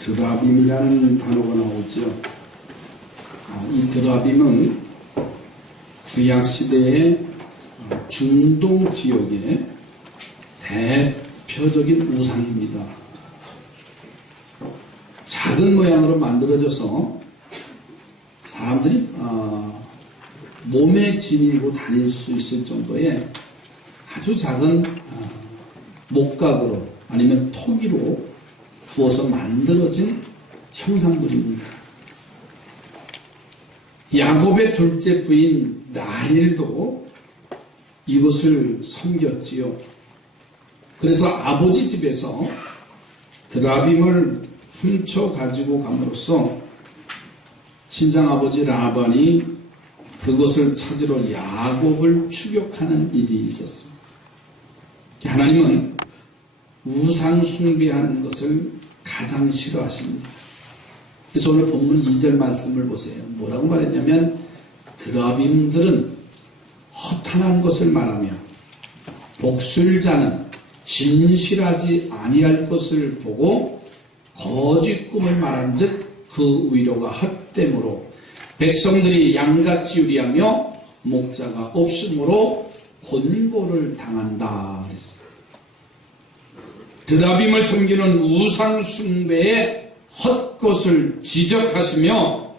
드라빔이라는 단어가 나오죠. 이 드라빔은 구약시대의 중동 지역의 대표적인 우상입니다. 작은 모양으로 만들어져서 사람들이 몸에 지니고 다닐 수 있을 정도의 아주 작은 목각으로 아니면 토기로 구워서 만들어진 형상물입니다. 야곱의 둘째 부인 라헬도 이것을 섬겼지요. 그래서 아버지 집에서 드라빔을 훔쳐 가지고 감으로써 친정아버지 라반이 그것을 찾으러 야곱을 추격하는 일이 있었어요. 하나님은 우상 숭배하는 것을 가장 싫어하십니다. 그래서 오늘 본문 2절 말씀을 보세요. 뭐라고 말했냐면 드라빔들은 허탄한 것을 말하며 복술자는 진실하지 아니할 것을 보고 거짓 꿈을 말한즉 그 위로가 헛됨으로 백성들이 양같이 유리하며 목자가 없으므로 곤고를 당한다 그랬어요. 드라빔을 섬기는 우상 숭배의 헛것을 지적하시며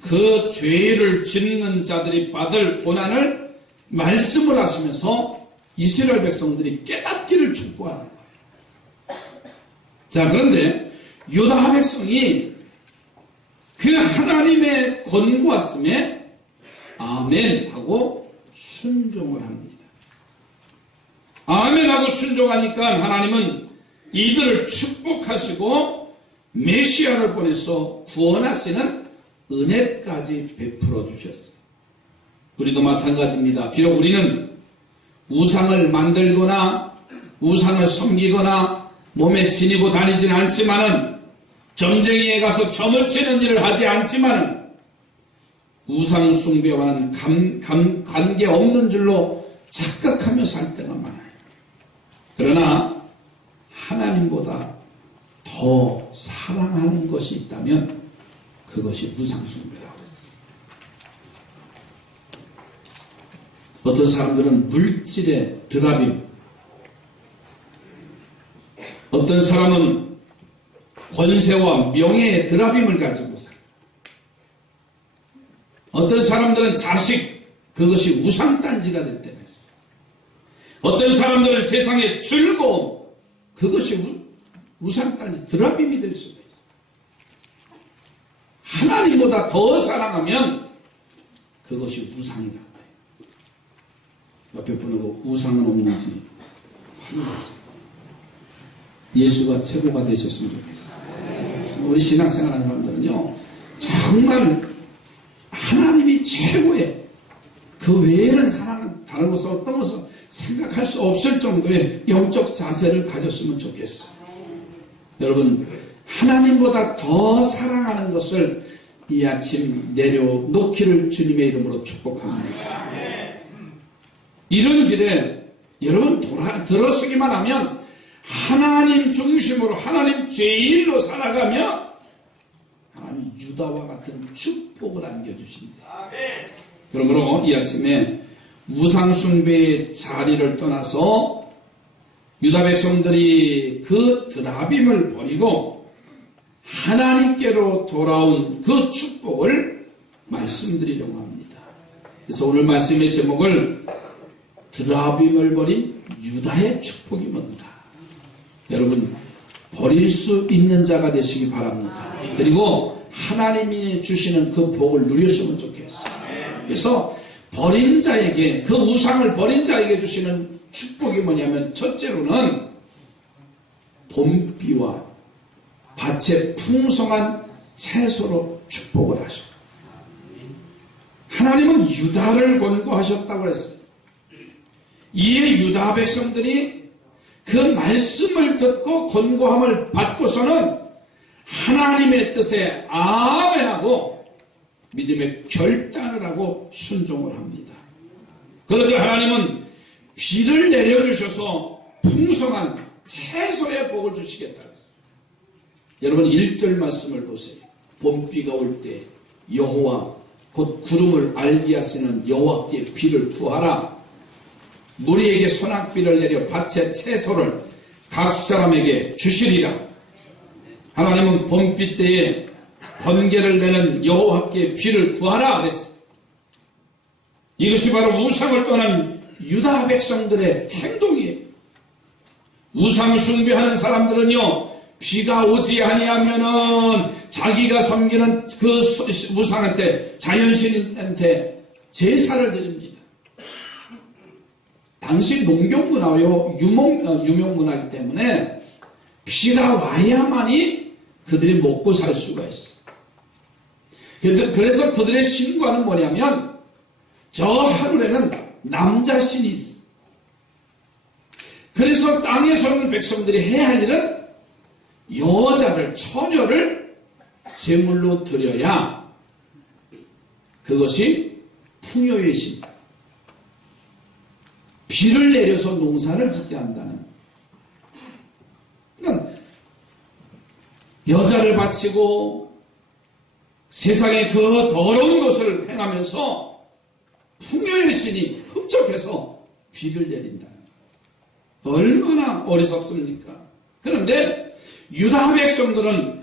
그 죄를 짓는 자들이 받을 고난을 말씀을 하시면서 이스라엘 백성들이 깨닫기를 촉구하는 거예요. 자, 그런데 유다 백성이 그 하나님의 권고하심에 아멘 하고 순종을 합니다. 아멘 하고 순종하니까 하나님은 이들을 축복하시고 메시아를 보내서 구원하시는 은혜까지 베풀어 주셨어요. 우리도 마찬가지입니다. 비록 우리는 우상을 만들거나 우상을 섬기거나 몸에 지니고 다니지는 않지만은 점쟁이에 가서 점을 치는 일을 하지 않지만은 우상 숭배와는 관계없는 줄로 착각하며 살 때가 많아요. 그러나 하나님보다 더 사랑하는 것이 있다면 그것이 우상 숭배라고 그랬어요. 어떤 사람들은 물질의 드라빔, 어떤 사람은 권세와 명예의 드라빔을 가지고 살아요. 어떤 사람들은 자식, 그것이 우상단지가 될 때가 있어요. 어떤 사람들은 세상의 즐거움, 그것이 우상단지, 드라빔이 될 수가 있어요. 하나님보다 더 사랑하면 그것이 우상이다. 옆에 분하고 우상은 없는지 확인하세요. 예수가 최고가 되셨으면 좋겠어요. 우리 신앙생활하는 사람들은요, 정말 하나님이 최고의, 그 외에는 사랑은 다른 것을 어떤 것을 생각할 수 없을 정도의 영적 자세를 가졌으면 좋겠어요. 여러분, 하나님보다 더 사랑하는 것을 이 아침 내려놓기를 주님의 이름으로 축복합니다. 이런 길에 여러분 들어서기만 하면 하나님 중심으로 하나님 제일로 살아가며 하나님 유다와 같은 축복을 안겨주십니다. 그러므로 이 아침에 우상숭배의 자리를 떠나서 유다 백성들이 그 드라빔을 버리고 하나님께로 돌아온 그 축복을 말씀드리려고 합니다. 그래서 오늘 말씀의 제목을 드라빔을 버린 유다의 축복이 뭔가. 여러분, 버릴 수 있는 자가 되시기 바랍니다. 그리고 하나님이 주시는 그 복을 누렸으면 좋겠어요. 그래서 버린 자에게, 그 우상을 버린 자에게 주시는 축복이 뭐냐면, 첫째로는 봄비와 밭의 풍성한 채소로 축복을 하셔. 하나님은 유다를 권고하셨다고 했어요. 이에 유다 백성들이 그 말씀을 듣고 권고함을 받고서는 하나님의 뜻에 아멘하고 믿음의 결단을 하고 순종을 합니다. 그러자 하나님은 비를 내려주셔서 풍성한 채소의 복을 주시겠다. 여러분 1절 말씀을 보세요. 봄비가 올 때 여호와 곧 구름을 알게 하시는 여호와께 비를 구하라. 무리에게 소낙비를 내려 밭에 채소를 각 사람에게 주시리라. 하나님은 봄비 때에 번개를 내는 여호와께 비를 구하라 그랬어요. 이것이 바로 우상을 떠난 유다 백성들의 행동이에요. 우상을 숭배하는 사람들은요, 비가 오지 아니하면은 자기가 섬기는 그 우상한테, 자연신한테 제사를 드립니다. 당시 농경문화요, 유목문화이기 때문에 비가 와야만이 그들이 먹고 살 수가 있어요. 그래서 그들의 신과는 뭐냐면, 저 하늘에는 남자신이 있어요. 그래서 땅에 서는 백성들이 해야 할 일은 여자를, 처녀를 제물로 드려야 그것이 풍요의 신, 비를 내려서 농사를 짓게 한다는. 그러니까 여자를 바치고 세상의 그 더러운 것을 행하면서 풍요의 신이 흡족해서 비를 내린다. 얼마나 어리석습니까? 그런데 유다 백성들은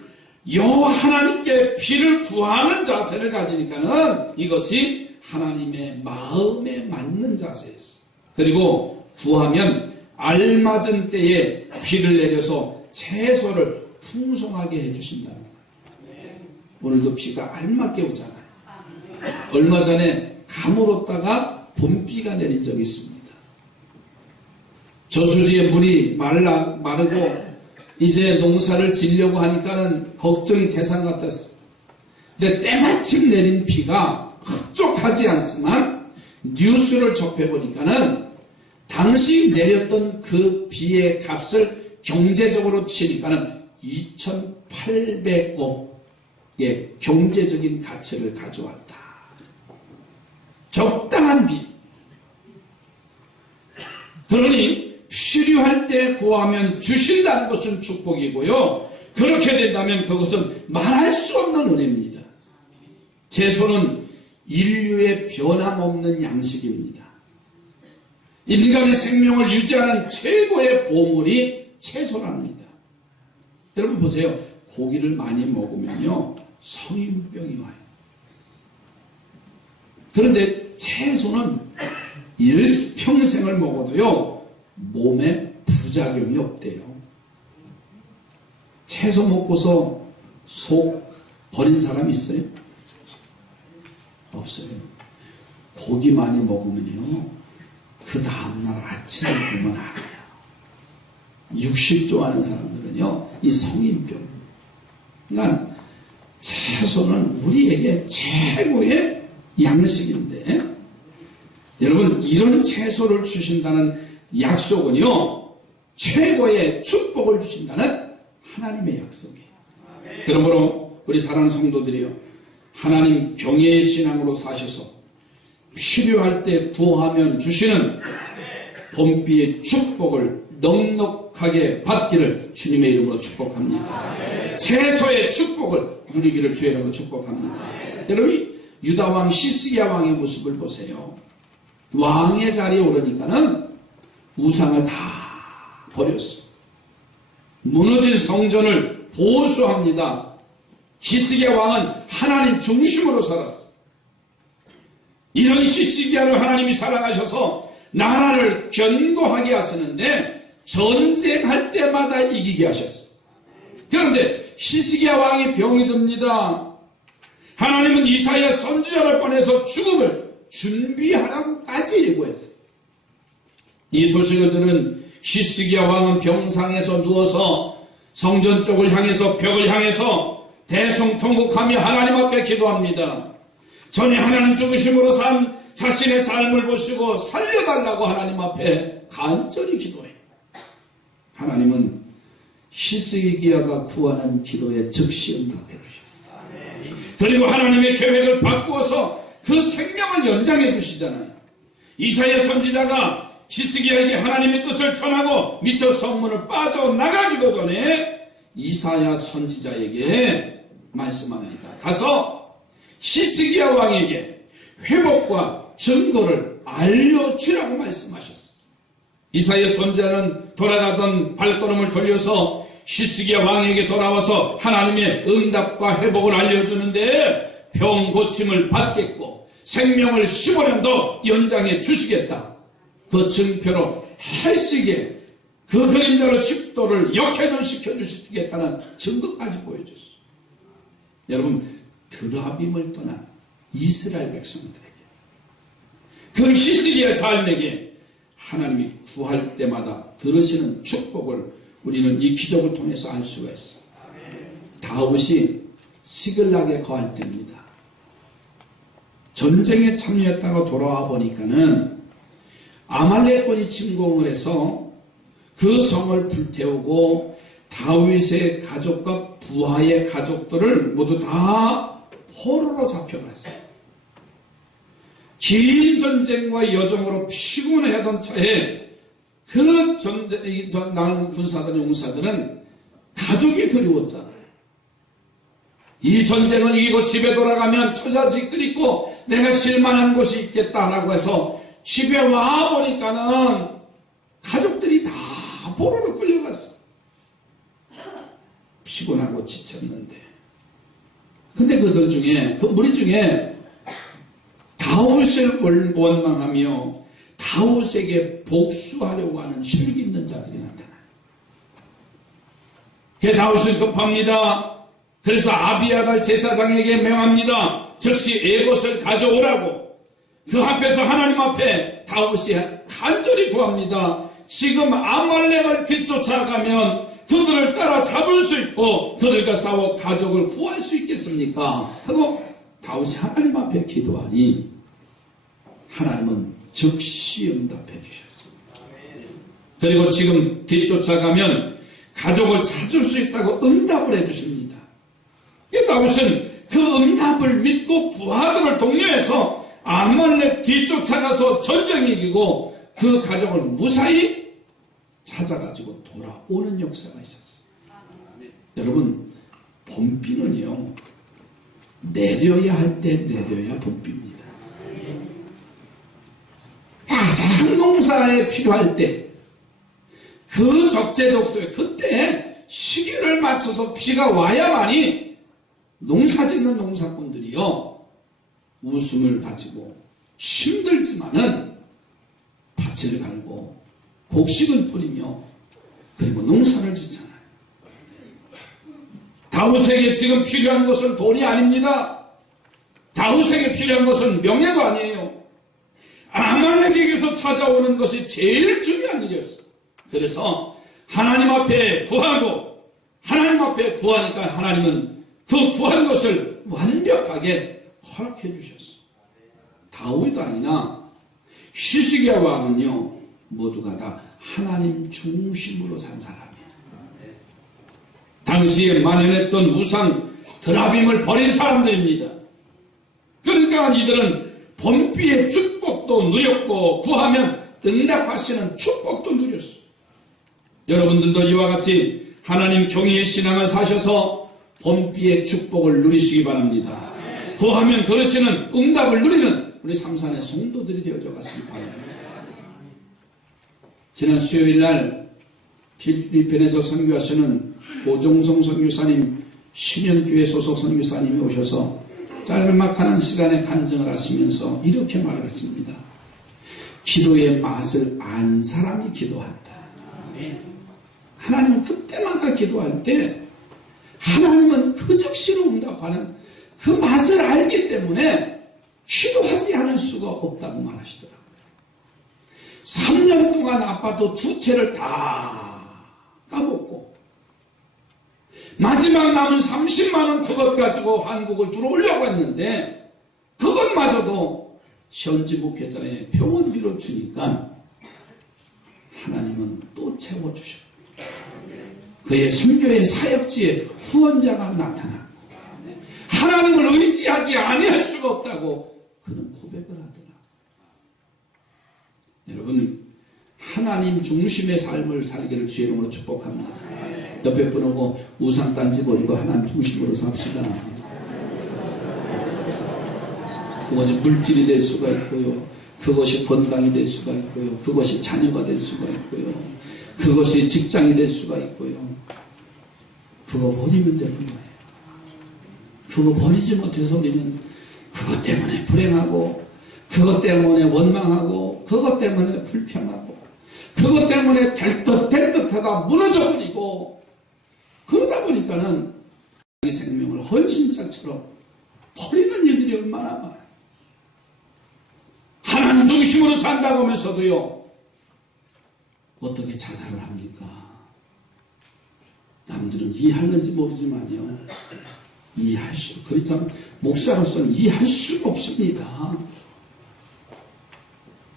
여호와 하나님께 비를 구하는 자세를 가지니까는 이것이 하나님의 마음에 맞는 자세였어요. 그리고 구하면 알맞은 때에 비를 내려서 채소를 풍성하게 해주신다. 오늘도 비가 알맞게 오잖아요. 얼마 전에 가물었다가 봄비가 내린 적이 있습니다. 저수지에 물이 마르고 이제 농사를 지려고 하니까는 걱정이 대상 같았어요. 근데 때마침 내린 비가 흡족하지 않지만 뉴스를 접해보니까는 당시 내렸던 그 비의 값을 경제적으로 치니까는 2,800억의 경제적인 가치를 가져왔다. 적당한 비. 그러니 필요할 때 구하면 주신다는 것은 축복이고요. 그렇게 된다면 그것은 말할 수 없는 은혜입니다. 채소는 인류의 변함없는 양식입니다. 인간의 생명을 유지하는 최고의 보물이 채소랍니다. 여러분 보세요. 고기를 많이 먹으면요, 성인병이 와요. 그런데 채소는 일평생을 먹어도요, 몸에 부작용이 없대요. 채소 먹고서 속 버린 사람 있어요? 없어요. 고기 많이 먹으면요, 그 다음날 아침에 보면 알아요. 육식 좋아하는 사람들은요, 이 성인병. 그러니까 채소는 우리에게 최고의 양식인데, 여러분 이런 채소를 주신다는 약속은요, 최고의 축복을 주신다는 하나님의 약속이에요. 그러므로 우리 사랑하는 성도들이요, 하나님 경외의 신앙으로 사셔서 필요할 때 구하면 주시는 봄비의 축복을 넉넉하게 받기를 주님의 이름으로 축복합니다. 채소의 축복을 누리기를 주의 이름으로 축복합니다. 여러분 유다왕 히스기야 왕의 모습을 보세요. 왕의 자리에 오르니까는 우상을 다 버렸어요. 무너진 성전을 보수합니다. 히스기야 왕은 하나님 중심으로 살았어요. 이런 히스기야를 하나님이 사랑하셔서 나라를 견고하게 하시는데 전쟁할 때마다 이기게 하셨어요. 그런데 히스기야 왕이 병이 듭니다. 하나님은 이사야 선지자를 보내서 죽음을 준비하라고까지 예고했어요. 이 소식을 들은 히스기야 왕은 병상에서 누워서 성전 쪽을 향해서 벽을 향해서 대성통곡하며 하나님 앞에 기도합니다. 전에 하나님 죽으심으로 산 자신의 삶을 보시고 살려달라고 하나님 앞에 간절히 기도해요. 하나님은 히스기야가 구하는 기도에 즉시 응답해 주십니다. 그리고 하나님의 계획을 바꾸어서 그 생명을 연장해 주시잖아요. 이사야 선지자가 히스기야에게 하나님의 뜻을 전하고 미처 성문을 빠져나가기도 전에 이사야 선지자에게 말씀합니다. 가서 히스기야 왕에게 회복과 증거를 알려주라고 말씀하셨어요. 이사야 선지자는 돌아가던 발걸음을 돌려서 히스기야 왕에게 돌아와서 하나님의 응답과 회복을 알려주는데 병 고침을 받겠고 생명을 15년 더 연장해 주시겠다. 그 증표로 헬식에 그 그림자로 10도를 역회전시켜 주시겠다는 증거까지 보여줬어요. 여러분, 드라빔을 떠난 이스라엘 백성들에게 그 히스기야 삶에게 하나님이 구할 때마다 들으시는 축복을 우리는 이 기적을 통해서 알 수가 있어요. 다윗이 시글락에 거할 때입니다. 전쟁에 참여했다가 돌아와 보니까는 아말렉군이 침공을 해서 그 성을 불태우고 다윗의 가족과 부하의 가족들을 모두 다 포로로 잡혀갔어요. 긴 전쟁과 여정으로 피곤해하던 차에 그 나는 군사들의 용사들은 가족이 그리웠잖아요. 이 전쟁을 이기고 집에 돌아가면 처자식 끓이고 내가 쉴만한 곳이 있겠다라고 해서 집에 와보니까는 가족들이 다 포로로 끌려갔어. 피곤하고 지쳤는데. 근데 그들 중에, 그 무리 중에 다윗을 원망하며 다윗에게 복수하려고 하는 혈기 있는 자들이 나타나요. 그 다윗은 급합니다. 그래서 아비아달 제사장에게 명합니다. 즉시 에봇을 가져오라고. 그 앞에서 하나님 앞에 다윗이 간절히 구합니다. 지금 아말렉을 뒤쫓아가면 그들을 따라 잡을 수 있고 그들과 싸워 가족을 구할 수 있겠습니까? 하고 다윗이 하나님 앞에 기도하니 하나님은 즉시 응답해 주셨습니다. 그리고 지금 뒤쫓아가면 가족을 찾을 수 있다고 응답을 해 주십니다. 다윗은 그 응답을 믿고 부하들을 독려해서 아말렉 뒤쫓아가서 전쟁 이기고 그 가족을 무사히 찾아가지고 돌아오는 역사가 있었어요. 여러분, 봄비는요, 내려야 할 때 내려야 봄비입니다. 가장 농사에 필요할 때, 그 적재적소에 그때 시기를 맞춰서 비가 와야만이 농사 짓는 농사꾼들이요, 웃음을 가지고 힘들지만은 밭을 갈고 곡식을 뿌리며 그리고 농사를 짓잖아요. 다윗에게 지금 필요한 것은 돈이 아닙니다. 다윗에게 필요한 것은 명예도 아니에요. 아말렉에게서 찾아오는 것이 제일 중요한 일이었어요. 그래서 하나님 앞에 구하고 하나님 앞에 구하니까 하나님은 그 구한 것을 완벽하게 허락해 주셨어요. 다윗도 아니나 히스기야 왕은요, 모두가 다 하나님 중심으로 산 사람이에요. 당시에 만연했던 우상 드라빔을 버린 사람들입니다. 그러니까 이들은 봄비의 축복도 누렸고 구하면 응답하시는 축복도 누렸어요. 여러분들도 이와 같이 하나님 경외의 신앙을 사셔서 봄비의 축복을 누리시기 바랍니다. 구하면 그러시는 응답을 누리는 우리 삼산의 성도들이 되어져 갔으면 바랍니다. 지난 수요일날 필리핀에서 선교하시는 고종성 선교사님, 신현교회 소속 선교사님이 오셔서 짤막한 시간에 간증을 하시면서 이렇게 말했습니다. 기도의 맛을 안 사람이 기도한다. 하나님은 그때마다 기도할 때 하나님은 그 즉시로 응답하는 그 맛을 알기 때문에 기도하지 않을 수가 없다고 말하시더라고요. 3년 동안 아파트 2채를 다 까먹고 마지막 남은 30만원 그것 가지고 한국을 들어오려고 했는데 그것마저도 현지 목회자의 병원비로 주니까 하나님은 또 채워주셨고 그의 선교의 사역지에 후원자가 나타났고 하나님을 의지하지 아니할 수가 없다고 그는 고백을 하더라. 여러분, 하나님 중심의 삶을 살기를 주의 이름으로 축복합니다. 옆에 분하고 우상단지 버리고 하나님 중심으로 삽시다. 그것이 물질이 될 수가 있고요. 그것이 건강이 될 수가 있고요. 그것이 자녀가 될 수가 있고요. 그것이 직장이 될 수가 있고요. 그거 버리면 되는 거예요. 그거 버리지 못해서 우리는 그것 때문에 불행하고, 그것 때문에 원망하고, 그것 때문에 불평하고, 그것 때문에 될 듯 하다 무너져 버리고, 그러다 보니까는 자기 생명을 헌신자처럼 버리는 일들이 얼마나 많아요. 하나님 중심으로 산다고 하면서도요, 어떻게 자살을 합니까? 남들은 이해하는지 모르지만요, 그렇잖아요. 목사로서는 이해할 수가 없습니다.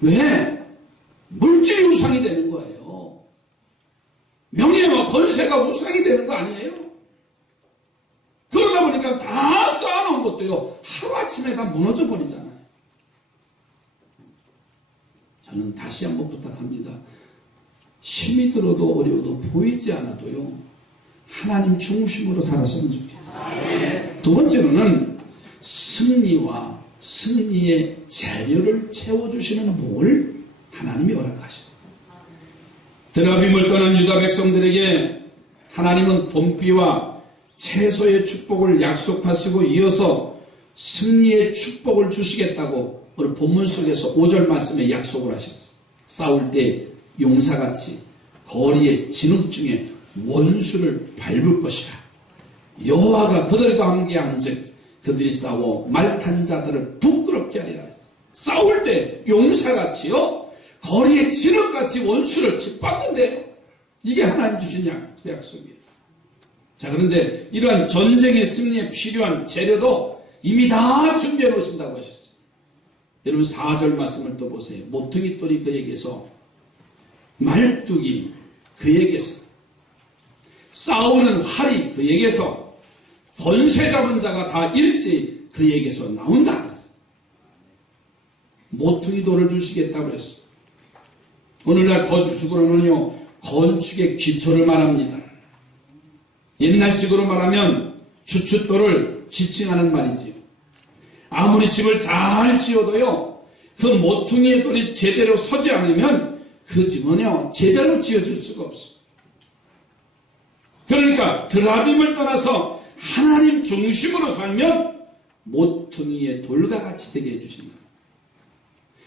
왜? 물질이 우상이 되는 거예요. 명예와 권세가 우상이 되는 거 아니에요? 그러다 보니까 다 쌓아놓은 것도요, 하루아침에 다 무너져 버리잖아요. 저는 다시 한번 부탁합니다. 힘이 들어도 어려워도 보이지 않아도요, 하나님 중심으로 살았으면 좋겠어요. 두 번째로는 승리와 승리의 재료를 채워주시는 복을 하나님이 허락하셔요. 드라빔을 떠난 유다 백성들에게 하나님은 봄비와 채소의 축복을 약속하시고 이어서 승리의 축복을 주시겠다고 오늘 본문 속에서 5절 말씀에 약속을 하셨어요. 싸울 때 용사같이 거리의 진흙 중에 원수를 밟을 것이라. 여호와가 그들과 함께한즉 그들이 싸워 말탄 자들을 부끄럽게 하리라. 싸울 때 용사같이요, 거리의 진흙같이 원수를 짓밟는데요. 이게 하나님 주신 약속이에요. 자, 그런데 이러한 전쟁의 승리에 필요한 재료도 이미 다 준비해 놓으신다고 하셨어요. 여러분 4절 말씀을 또 보세요. 모퉁이 돌이 그에게서, 말뚝이 그에게서, 싸우는 활이 그에게서, 권세 잡은 자가 다 일찍 그에게서 나온다. 모퉁이 돌을 주시겠다고 했어요. 오늘날 건축으로는요, 건축의 기초를 말합니다. 옛날식으로 말하면 주춧돌을 지칭하는 말이지요. 아무리 집을 잘 지어도요, 그 모퉁이의 돌이 제대로 서지 않으면 그 집은요, 제대로 지어질 수가 없어요. 그러니까 드라빔을 떠나서 하나님 중심으로 살면 모퉁이의 돌과 같이 되게 해주신다.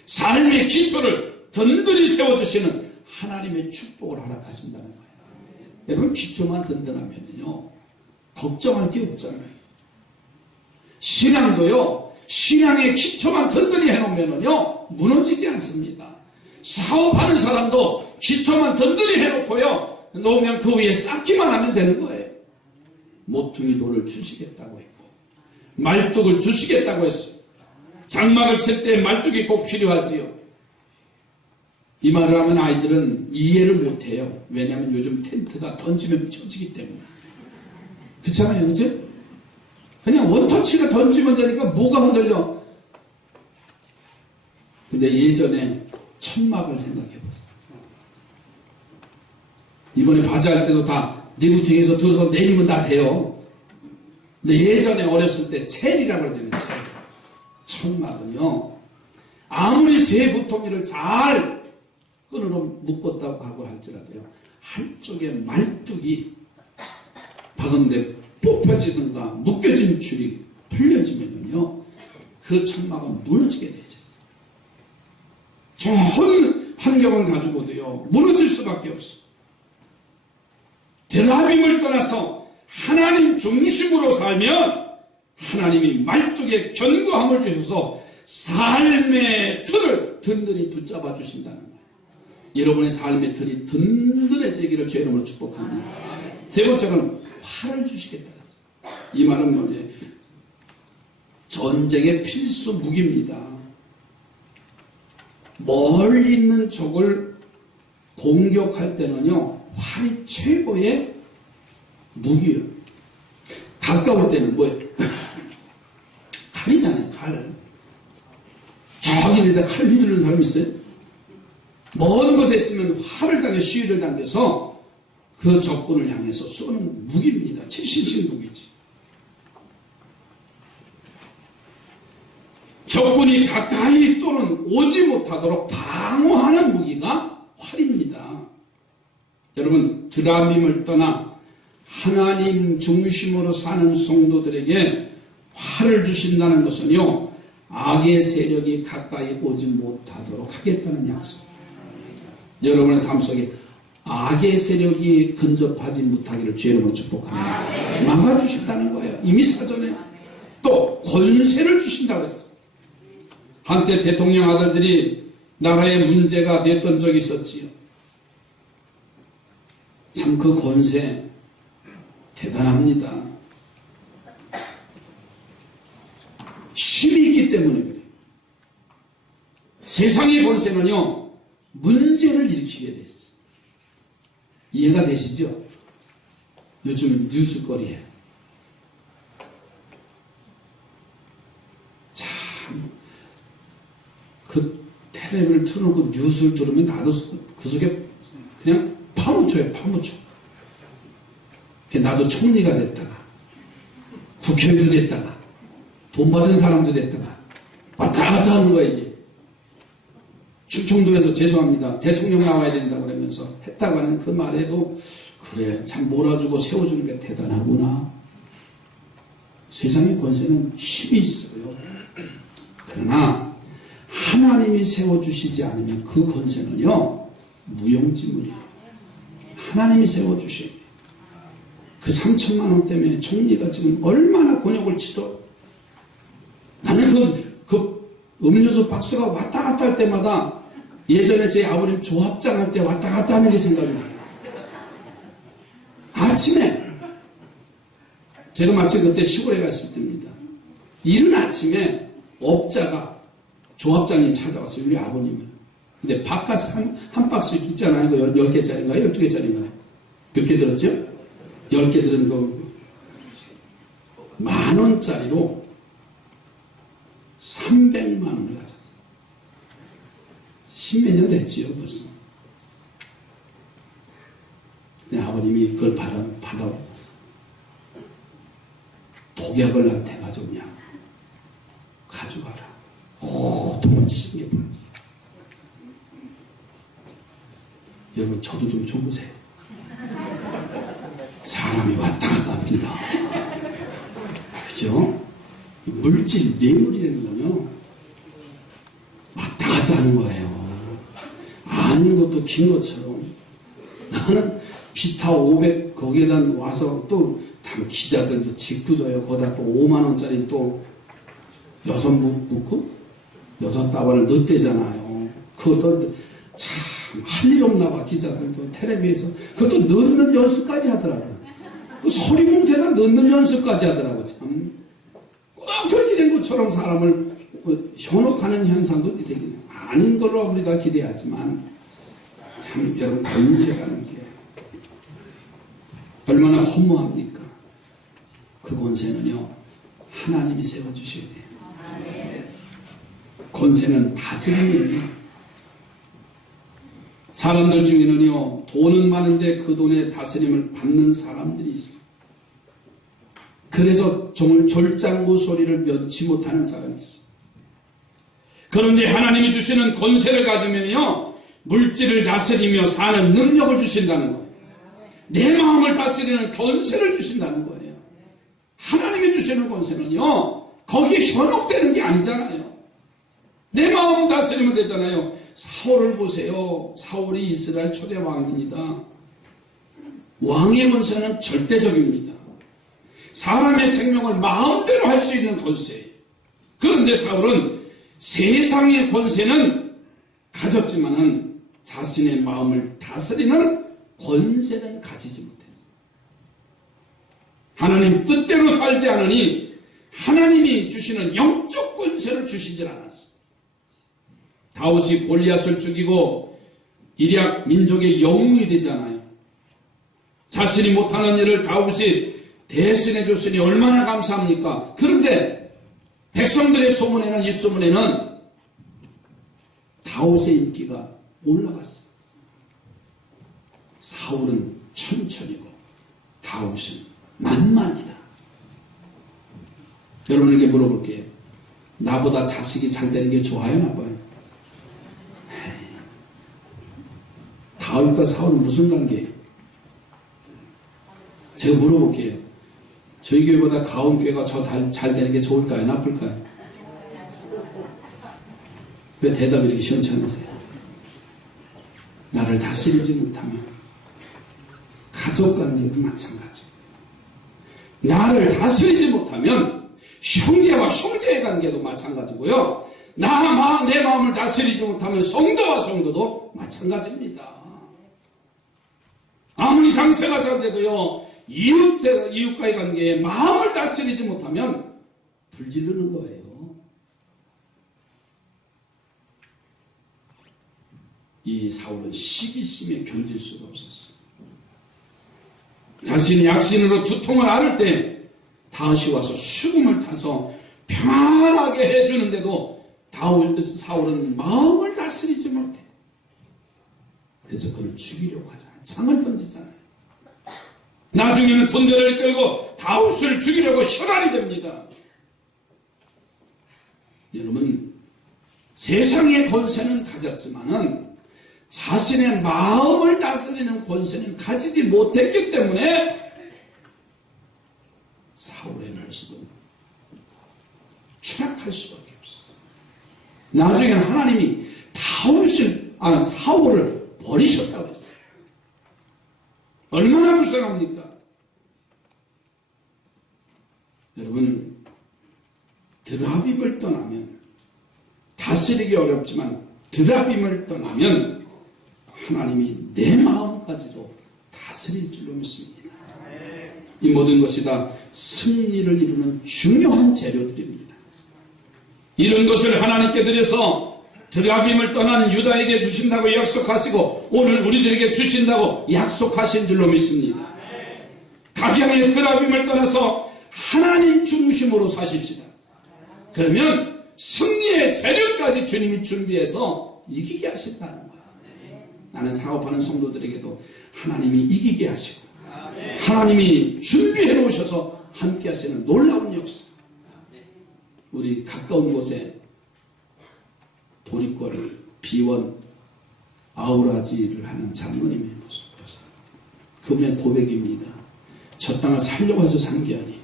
삶의 기초를 든든히 세워주시는 하나님의 축복을 허락하신다는 거예요. 여러분, 기초만 든든하면요, 걱정할 게 없잖아요. 신앙도요, 신앙의 기초만 든든히 해놓으면요, 무너지지 않습니다. 사업하는 사람도 기초만 든든히 해놓고요, 놓으면 그 위에 쌓기만 하면 되는 거예요. 모퉁이 돌을 주시겠다고 했고, 말뚝을 주시겠다고 했어요. 장막을 칠 때 말뚝이 꼭 필요하지요. 이 말을 하면 아이들은 이해를 못해요. 왜냐하면 요즘 텐트가 던지면 쳐지기 때문에. 그렇잖아요, 그죠? 그냥 원터치를 던지면 되니까 뭐가 흔들려. 근데 예전에 천막을 생각해보세요. 이번에 바자할 때도 다 리부팅에서 들어서 내리면 다 돼요. 근데 예전에 어렸을 때 첼이라고 그러잖아요. 첼. 천막은요, 아무리 쇠 부통이를 잘 끈으로 묶었다고 하고 할지라도요, 한쪽에 말뚝이 박은데 뽑혀지든가 묶여진 줄이 풀려지면요, 그 천막은 무너지게 되죠. 좋은 환경을 가지고도요, 무너질 수밖에 없어요. 드라빔을 떠나서 하나님 중심으로 살면 하나님이 말뚝에 견고함을 주셔서 삶의 틀을 든든히 붙잡아 주신다는 거예요. 여러분의 삶의 틀이 든든해지기를 주의 이름으로 축복합니다. 세 번째는 활을 주시겠다. 이 말은 뭐냐? 전쟁의 필수 무기입니다. 멀리 있는 적을 공격할 때는요, 활이 최고의 무기예요. 가까울 때는 뭐예요? 칼이잖아요, 칼. 저기 내다 칼 휘두르는 사람 있어요? 먼 곳에 있으면 있으면 화를 당해 시위를 당해서 그 적군을 향해서 쏘는 무기입니다. 최신식 무기지. 적군이 가까이 또는 오지 못하도록 방어하는 무기가 활입니다. 여러분, 드라밈을 떠나 하나님 중심으로 사는 성도들에게 활을 주신다는 것은요, 악의 세력이 가까이 오지 못하도록 하겠다는 약속. 여러분의 삶 속에 악의 세력이 근접하지 못하기를 주의 이름으로 축복합니다. 막아주신다는 거예요. 이미 사전에. 또 권세를 주신다고 했어요. 한때 대통령 아들들이 나라에 문제가 됐던 적이 있었지요. 참 그 권세 대단합니다. 힘이 있기 때문에 그래요. 세상의 권세는요, 문제를 일으키게 됐어요. 이해가 되시죠? 요즘 뉴스거리에 참 그 텔레비를 틀어놓고 뉴스를 들으면 나도 그 속에 그냥 파묻혀요. 파묻혀. 나도 총리가 됐다가 국회의원 됐다가 돈 받은 사람도 됐다가 왔다 갔다 하는 거야. 이게 충청도에서 죄송합니다, 대통령 나와야 된다고 그러면서 했다고 하는 그 말에도 그래, 참 몰아주고 세워주는 게 대단하구나. 세상의 권세는 힘이 있어요. 그러나 하나님이 세워주시지 않으면 그 권세는요, 무용지물이에요. 하나님이 세워주셔야 돼요. 그 3천만 원 때문에 총리가 지금 얼마나 곤욕을 치러. 나는 그 음료수 박스가 왔다 갔다 할 때마다 예전에 제 아버님 조합장 할 때 왔다 갔다 하는 게 생각이 나요. 아침에 제가 마치 그때 시골에 갔을 때입니다. 이른 아침에 업자가 조합장님 찾아왔어요. 우리 아버님은. 근데 바깥 한 박스 있잖아요. 그 10개짜리인가요? 12개짜리인가요? 몇 개 들었죠? 10개 들은 거 10,000원짜리로 300만 원을 가졌어요. 10몇 년 됐지요, 벌써. 근데 아버님이 그걸 받아 독약을 나한테 해가지고 그냥 가져가라. 고통을 심게 보여. 여러분, 저도 좀 줘보세요. 사람이 왔다 갔다 합니다. 그죠? 물질, 뇌물이라는 건요, 왔다 갔다 하는 거예요. 아닌 것도 긴 것처럼. 나는 비타 500, 거기에다 와서 또, 기자들도 짓궂어요. 거기다 또 5만원짜리 또, 6묶고, 6다발을 넣대잖아요. 그것도 참, 할 일 없나 봐, 기자들도. 텔레비에서. 그것도 넣는 연습까지 하더라고요. 또 서리공대에다 넣는 연습까지 하더라고요, 참. 꼭 그렇게 된 것처럼 사람을 현혹하는 현상도 되긴 아닌 걸로 우리가 기대하지만, 참, 여러분, 권세라는 게 얼마나 허무합니까? 그 권세는요, 하나님이 세워주셔야 돼요. 권세는 다스림이에요. 사람들 중에는요, 돈은 많은데 그 돈의 다스림을 받는 사람들이 있어요. 그래서 정말 졸장구 소리를 면치 못하는 사람이 있어요. 그런데 하나님이 주시는 권세를 가지면요, 물질을 다스리며 사는 능력을 주신다는 거예요. 내 마음을 다스리는 권세를 주신다는 거예요. 하나님이 주시는 권세는요, 거기에 현혹되는 게 아니잖아요. 내 마음 다스리면 되잖아요. 사울을 보세요. 사울이 이스라엘 초대 왕입니다. 왕의 권세는 절대적입니다. 사람의 생명을 마음대로 할 수 있는 권세예요. 그런데 사울은 세상의 권세는 가졌지만은 자신의 마음을 다스리는 권세는 가지지 못했어요. 하나님 뜻대로 살지 않으니 하나님이 주시는 영적 권세를 주시질 않았어요. 다윗이 골리앗을 죽이고 일약 민족의 영웅이 되잖아요. 자신이 못하는 일을 다윗이 대신해 줬으니 얼마나 감사합니까? 그런데 백성들의 소문에는, 입소문에는 다윗의 인기가 올라갔어요. 사울은 천천히고 다윗은 만만이다. 여러분에게 물어볼게요. 나보다 자식이 잘 되는 게 좋아요, 나빠요? 다윗과 사울은 무슨 관계예요? 제가 물어볼게요. 저희 교회보다 가온교회가 저 잘 되는 게 좋을까요, 나쁠까요? 왜 대답이 이렇게 시원찮으세요? 나를 다스리지 못하면 가족관계도 마찬가지. 나를 다스리지 못하면 형제와 형제의 관계도 마찬가지고요. 내 마음을 다스리지 못하면 성도와 성도도 마찬가지입니다. 아무리 장세가 잘 돼도요, 이웃과의 관계에 마음을 다스리지 못하면 불질르는 거예요. 이 사울은 시기심에 견딜 수가 없었어요. 자신이 약신으로 두통을 앓을 때 다윗이 와서 수금을 타서 편안하게 해주는데도 사울은 마음을 다스리지 못해. 그래서 그를 죽이려고 하잖아요. 창을 던지잖아요. 나중에는 군대를 끌고 다윗을 죽이려고 혈안이 됩니다. 여러분, 세상의 권세는 가졌지만은 자신의 마음을 다스리는 권세는 가지지 못했기 때문에 사울의 모습은 추락할 수밖에 없어요. 나중에는 하나님이 사울을 버리셨다고 했어요. 얼마나 불쌍합니까? 여러분, 드라빔을 떠나면, 다스리기 어렵지만 드라빔을 떠나면 하나님이 내 마음까지도 다스릴 줄로 믿습니다. 이 모든 것이 다 승리를 이루는 중요한 재료들입니다. 이런 것을 하나님께 드려서 드라빔을 떠난 유다에게 주신다고 약속하시고 오늘 우리들에게 주신다고 약속하신 줄로 믿습니다. 각양의 드라빔을 떠나서 하나님 중심으로 사십시다. 그러면 승리의 재료까지 주님이 준비해서 이기게 하신다는 거예요. 나는 사업하는 성도들에게도 하나님이 이기게 하시고 하나님이 준비해 놓으셔서 함께 하시는 놀라운 역사. 우리 가까운 곳에 보리골, 비원, 아우라지를 하는 장로님의 모습 보세요. 그분의 고백입니다. 저 땅을 살려고 해서 산 게 아니에요.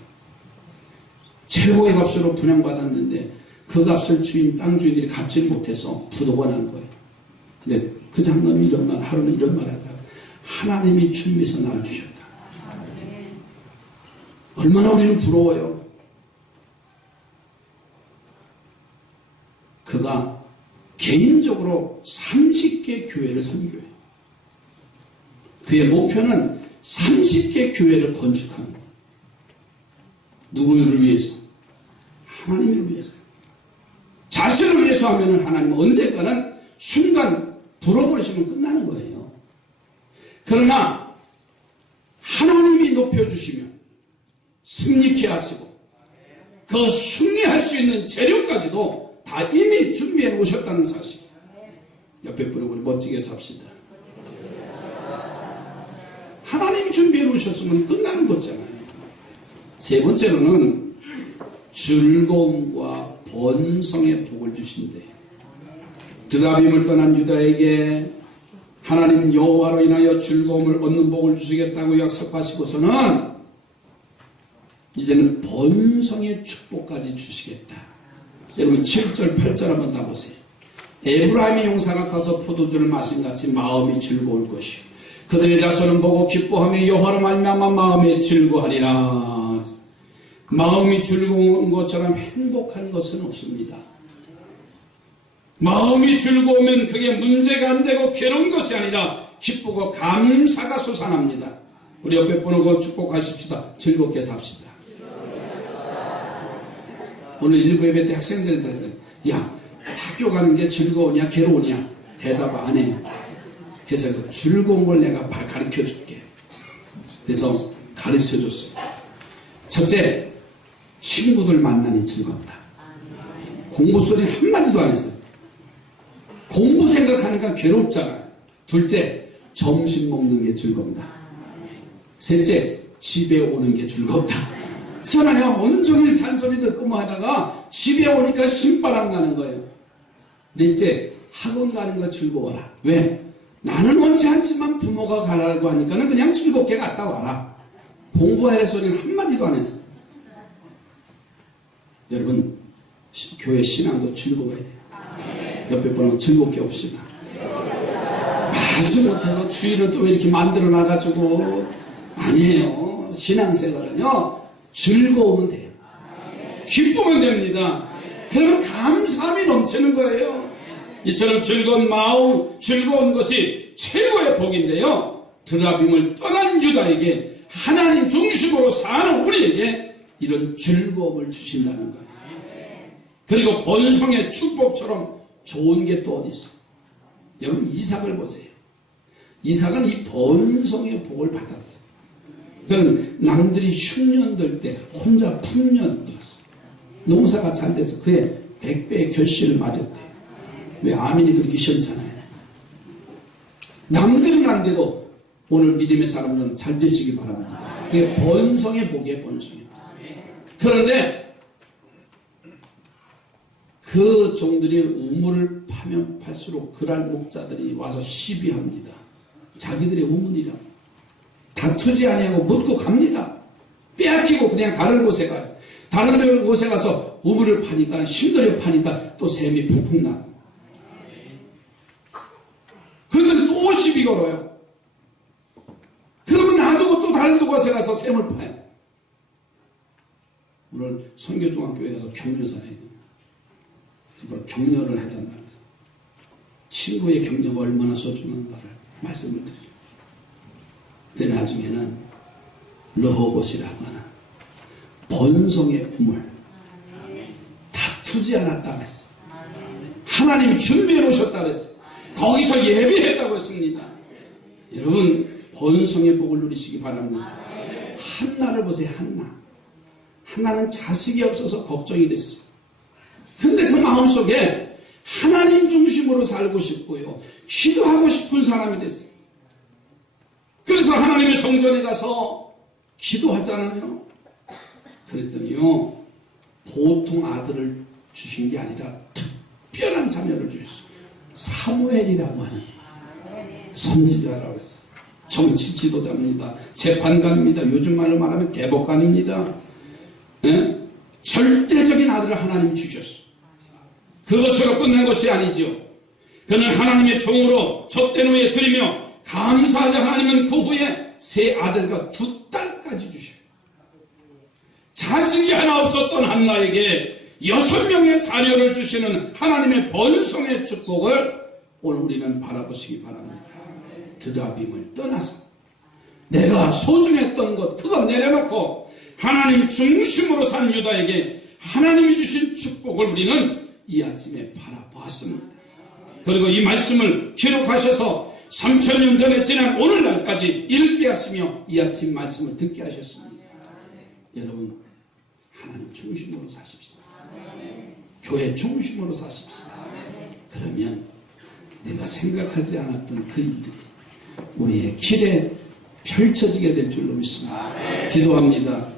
최고의 값으로 분양받았는데 그 값을 땅 주인들이 갚지 못해서 부도가 난 거예요. 근데 그 장로님이 이런 말, 하루는 이런 말 하더라고요. 하나님이 준비해서 나를 주셨다. 얼마나 우리는 부러워요. 그가 개인적으로 30개 교회를 선교해요. 그의 목표는 30개 교회를 건축하는 거예요. 누구를 위해서? 하나님을 위해서. 자신을 위해서 하면 하나님은 언젠가는 순간 불어버리시면 끝나는 거예요. 그러나 하나님이 높여주시면 승리케 하시고 그 승리할 수 있는 재료까지도 다 이미 준비해 놓으셨다는 사실. 옆에 분은 우리 멋지게 삽시다. 하나님이 준비해 놓으셨으면 끝나는 거잖아요. 세 번째로는 즐거움과 번성의 복을 주신대요. 드라빔을 떠난 유다에게 하나님 여호와로 인하여 즐거움을 얻는 복을 주시겠다고 약속하시고서는 이제는 번성의 축복까지 주시겠다. 여러분 7절 8절 한번 다 보세요. 에브라임의 용사 같아서 포도주를 마신 같이 마음이 즐거울 것이요 그들의 자손은 보고 기뻐하며 여호와로 말미암아 마음이 즐거하리라. 마음이 즐거운 것처럼 행복한 것은 없습니다. 마음이 즐거우면 그게 문제가 안 되고 괴로운 것이 아니라 기쁘고 감사가 솟아납니다. 우리 옆에 분하고 축복하십시다. 즐겁게 삽시다. 오늘 일부 예배 때 학생들한테 그랬어요. 야, 학교 가는 게 즐거우냐 괴로우냐 대답 안 해. 그래서 그 즐거운 걸 내가 가르쳐 줄게. 그래서 가르쳐 줬어요. 첫째, 친구들 만나니 즐겁다. 공부 소리 한마디도 안 했어요. 공부 생각하니까 괴롭잖아요. 둘째, 점심 먹는 게 즐겁다. 셋째, 집에 오는 게 즐겁다. 선하냐 온종일 잔소리 듣고 뭐 하다가 집에 오니까 신바람 나는 거예요. 넷째, 학원 가는 거 즐거워라. 왜? 나는 원치 않지만 부모가 가라고 하니까는 그냥 즐겁게 갔다 와라. 공부하라 소리는 한마디도 안 했어. 여러분, 교회 신앙도 즐거워야 돼요. 옆에 분은 즐겁게 없이나. 말씀 못해서 주일은 또 왜 이렇게 만들어 놔가지고. 아니에요. 신앙생활은요, 즐거우면 돼요. 기쁘면 됩니다. 그러면 감사함이 넘치는 거예요. 이처럼 즐거운 마음, 즐거운 것이 최고의 복인데요. 드라빔을 떠난 유다에게 하나님 중심으로 사는 우리에게 이런 즐거움을 주신다는 거예요. 그리고 본성의 축복처럼 좋은 게 또 어디 있어? 여러분 이삭을 보세요. 이삭은 이 본성의 복을 받았어요. 그는 남들이 흉년 들 때 혼자 풍년 들었어. 농사가 잘 돼서 그의 100배의 결실을 맞았대. 왜? 아멘이 그렇게 시원찮아요. 남들은 안 돼도 오늘 믿음의 사람들은 잘 되시기 바랍니다. 그게 본성의 복이에요. 본성의 복. 그런데 그 종들이 우물을 파면 팔수록 그랄 목자들이 와서 시비합니다. 자기들의 우물이라고. 다투지 아니하고 묻고 갑니다. 빼앗기고 그냥 다른 곳에 가요. 다른 곳에 가서 우물을 파니까 힘들어 파니까 또 샘이 푹푹 나고. 그런데 또 시비 걸어요. 그러면 놔두고 또 다른 곳에 가서 샘을 파요. 오늘 선교중학교에 가서 격려사에 정말 격려를 해란 말이에요. 친구의 격려가 얼마나 소중한가를 말씀을 드려요. 근데 나중에는 르호봇이라고 하는 본성의 꿈을 다투지 않았다 그랬어. 하나님이 준비해 놓으셨다 그랬어. 거기서 예배했다고 했습니다. 여러분 본성의 복을 누리시기 바랍니다. 한나를 보세요. 한나는 자식이 없어서 걱정이 됐어요. 근데 그 마음속에 하나님 중심으로 살고 싶고요. 기도하고 싶은 사람이 됐어요. 그래서 하나님의 성전에 가서 기도하잖아요. 그랬더니요. 보통 아들을 주신 게 아니라 특별한 자녀를 주셨어요. 사무엘이라고 하는 선지자라고 했어요. 정치 지도자입니다. 재판관입니다. 요즘 말로 말하면 대법관입니다. 네? 절대적인 아들을 하나님 주셨어요. 그것으로 끝난 것이 아니지요. 그는 하나님의 종으로 젖된 후에 드리며 감사하자 하나님은 그 후에 세 아들과 2딸까지 주셔요. 자식이 하나 없었던 한나에게 6명의 자녀를 주시는 하나님의 번성의 축복을 오늘 우리는 바라보시기 바랍니다. 드라빔을 떠나서 내가 소중했던 것 그거 내려놓고 하나님 중심으로 사는 유다에게 하나님이 주신 축복을 우리는 이 아침에 바라보았습니다. 그리고 이 말씀을 기록하셔서 3000년 전에 지난 오늘날까지 읽게 하시며 이 아침 말씀을 듣게 하셨습니다. 여러분 하나님 중심으로 사십시오. 교회 중심으로 사십시오. 그러면 내가 생각하지 않았던 그 일들이 우리의 길에 펼쳐지게 될 줄로 믿습니다. 기도합니다.